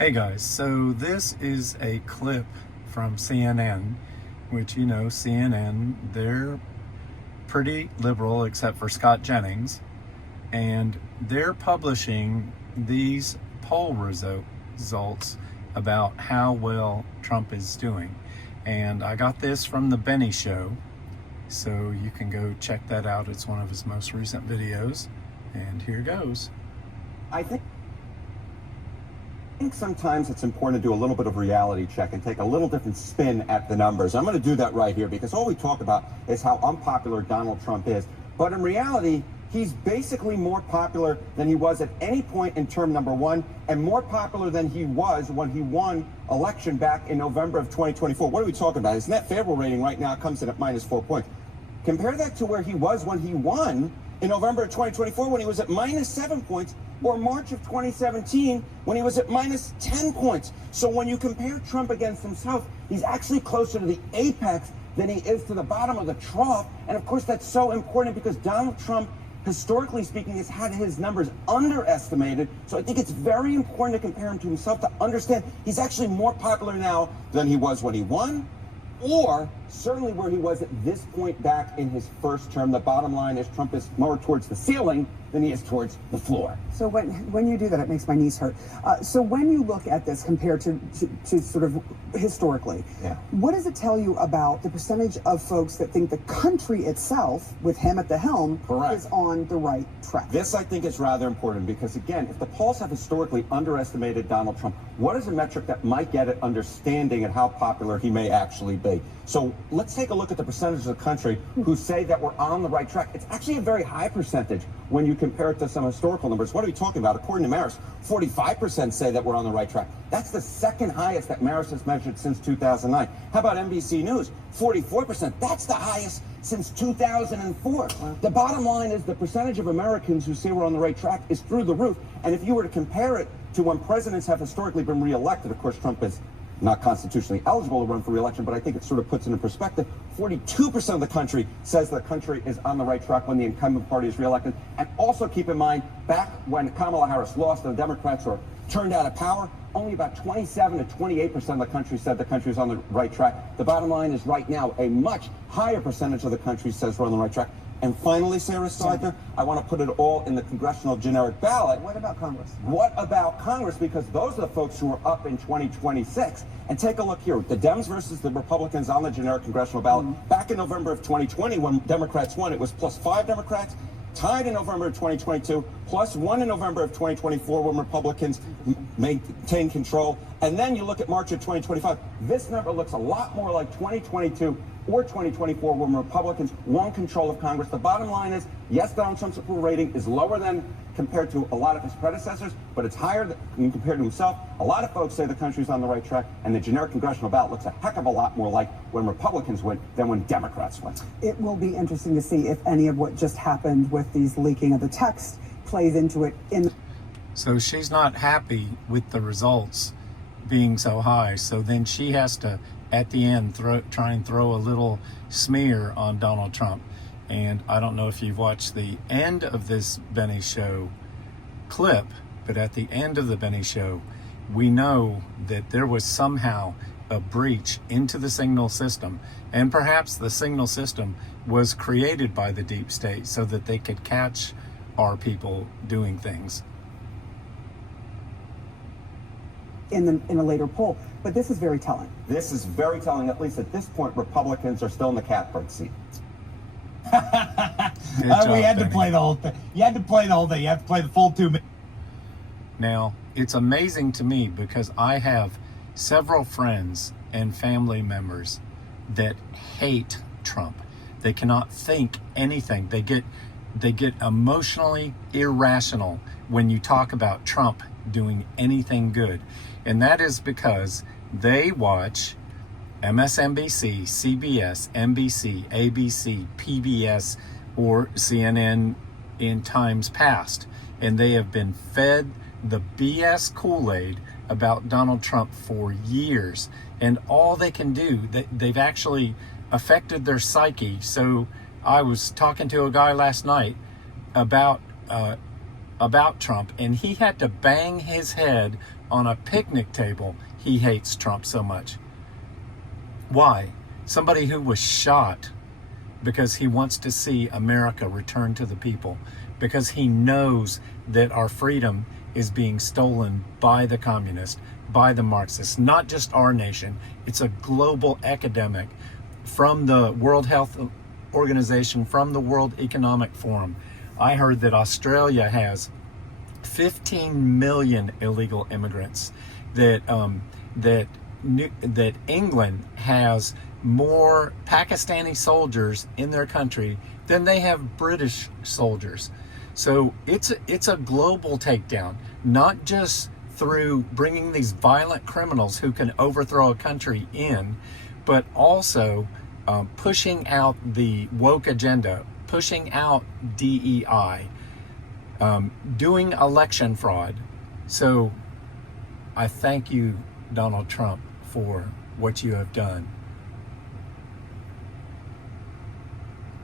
Hey guys, so this is a clip from CNN, which CNN, they're pretty liberal except for Scott Jennings, and they're publishing these poll results about how well Trump is doing. And I got this from The Benny Show, so you can go check that out. It's one of his most recent videos, and here goes. I think sometimes it's important to do a little bit of reality check and take a little different spin at the numbers. I'm going to do that right here because all we talk about is how unpopular Donald Trump is. But in reality, he's basically more popular than he was at any point in term number one, and more popular than he was when he won election back in November of 2024. What are we talking about? His net favorable rating right now comes in at -4 points. Compare that to where he was when he won in November of 2024 when he was at -7 points, or March of 2017 when he was at -10 points. So when you compare Trump against himself, he's actually closer to the apex than he is to the bottom of the trough. And of course, that's so important because Donald Trump, historically speaking, has had his numbers underestimated. So I think it's very important to compare him to himself to understand he's actually more popular now than he was when he won, or certainly where he was at this point back in his first term. The bottom line is Trump is more towards the ceiling than he is towards the floor. So when you do that, it makes my knees hurt. So when you look at this compared to sort of historically, what does it tell you about the percentage of folks that think the country itself, with him at the helm, is on the right track? This, I think, is rather important because, again, if the polls have historically underestimated Donald Trump, what is a metric that might get at understanding at how popular he may actually be? So let's take a look at the percentage of the country who say that we're on the right track. It's actually a very high percentage when you compare it to some historical numbers. What are we talking about? According to Marist, 45% say that we're on the right track. That's the second highest that Marist has measured since 2009. How about NBC News? 44%. That's the highest since 2004. The bottom line is the percentage of Americans who say we're on the right track is through the roof. And if you were to compare it to when presidents have historically been reelected, of course, Trump is not constitutionally eligible to run for re-election, but I think it sort of puts it in perspective. 42% of the country says the country is on the right track when the incumbent party is re-elected. And also keep in mind, back when Kamala Harris lost and the Democrats were turned out of power, only about 27 to 28% of the country said the country is on the right track. The bottom line is right now, a much higher percentage of the country says we're on the right track. And finally, Sarah Seidner, I want to put it all in the congressional generic ballot. What about Congress? What about Congress? Because those are the folks who are up in 2026. And take a look here. The Dems versus the Republicans on the generic congressional ballot. Back in November of 2020, when Democrats won, it was +5 Democrats. Tied in November of 2022, +1 in November of 2024 when Republicans maintained control. And then you look at March of 2025. This number looks a lot more like 2022 or 2024 when Republicans won control of Congress. The bottom line is, yes, Donald Trump's approval rating is lower than compared to a lot of his predecessors, but it's higher than compared to himself. A lot of folks say the country's on the right track, and the generic congressional ballot looks a heck of a lot more like when Republicans win than when Democrats win. It will be interesting to see if any of what just happened with these leaking of the text plays into it. So she's not happy with the results being so high, so then she has to, at the end, try and throw a little smear on Donald Trump. And I don't know if you've watched the end of this Benny Show clip, but at the end of the Benny Show, we know that there was somehow a breach into the signal system, and perhaps the signal system was created by the deep state so that they could catch our people doing things. In a later poll, but this is very telling. This is very telling. At least at this point, Republicans are still in the catbird seat. We had to play the whole thing. You had to play the whole thing. You have to play the full 2 minutes. Now, it's amazing to me because I have several friends and family members that hate Trump. They cannot think anything. They get emotionally irrational when you talk about Trump doing anything good. And that is because they watch MSNBC, CBS, NBC, ABC, PBS, or CNN in times past. And they have been fed the BS Kool-Aid about Donald Trump for years. And all they can do, they've actually affected their psyche. So I was talking to a guy last night about about Trump, and he had to bang his head on a picnic table. He hates Trump so much. Why? Somebody who was shot because he wants to see America return to the people, because he knows that our freedom is being stolen by the communists, by the Marxists, not just our nation. It's a global epidemic from the World Health Organization, from the World Economic Forum. I heard that Australia has 15 million illegal immigrants, that England has more Pakistani soldiers in their country than they have British soldiers. So it's a global takedown, not just through bringing these violent criminals who can overthrow a country in, but also pushing out the woke agenda, pushing out DEI, doing election fraud. So I thank you, Donald Trump, for what you have done.